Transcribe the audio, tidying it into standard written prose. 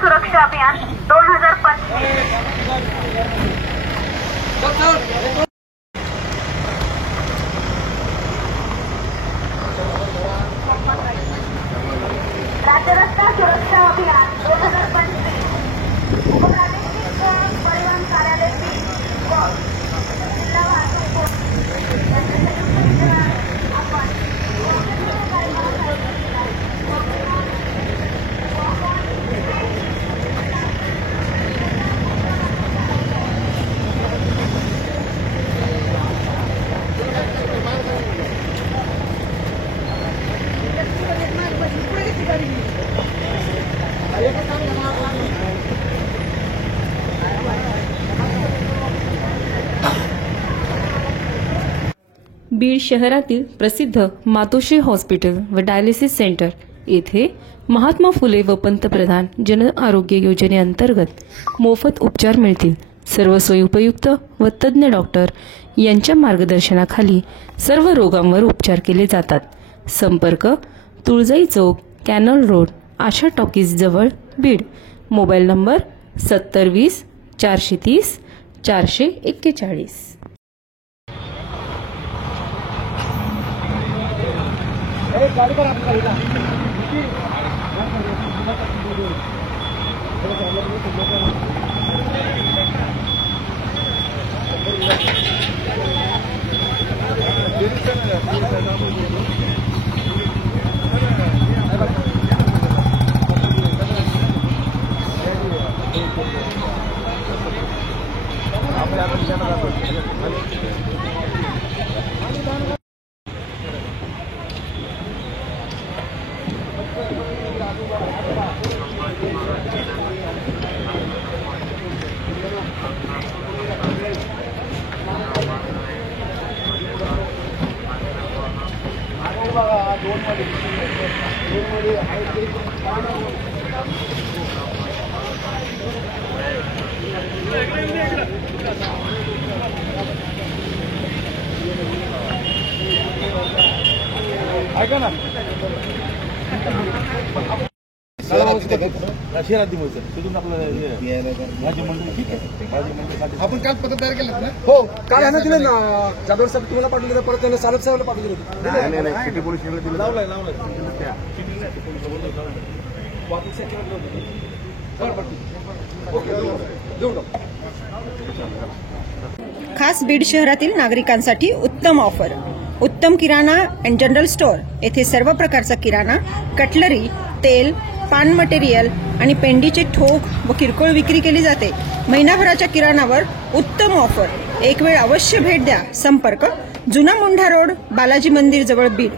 सुरक्षा अभियान 2025 राज्य रस्ता सुरक्षा अभियान 2025 उपप्रादेशिक परिवहन कार्यालय व जिल्हा वाहतूक बीड शहरातील प्रसिद्ध मातोश्री हॉस्पिटल व डायलिसिस सेंटर येथे महात्मा फुले व पंतप्रधान जन आरोग्य योजनेअंतर्गत मोफत उपचार मिळतील। सर्व सोयीउपयुक्त व तज्ञ डॉक्टर यांच्या मार्गदर्शनाखाली सर्व रोगांवर उपचार केले जातात। संपर्क तुळजाई चौक, कॅनल रोड, आशा टॉकीज जवळ, बीड। Mobile number 7020 430 441। गाड़ी पर आपका ऐका ना तिथून आपलं भाजी मंडळी ठीक आहे। भाजी मंडळी आपण काल पत्र तयार केलं ना? हो, काल आहे ना दिलं ना, जाधव साहेब तुम्हाला पाठवलं, परत त्यांना सालप साहेबला पाठवलं होतं। नाही सिटी पोलीस स्टेशनला दिलं, लावलाय खास बीड शहरातील नागरिकांसाठी उत्तम ऑफर। उत्तम किराणा अँड जनरल स्टोअर येथे सर्व प्रकारचा किराणा, कटलरी, तेल, पान मटेरियल आणि पेंडीचे ठोक व किरकोळ विक्री केली जाते। महिनाभराच्या किराणावर उत्तम ऑफर। एक वेळ अवश्य भेट द्या। संपर्क जुना मोंढा रोड, बालाजी मंदिर जवळ, बीड।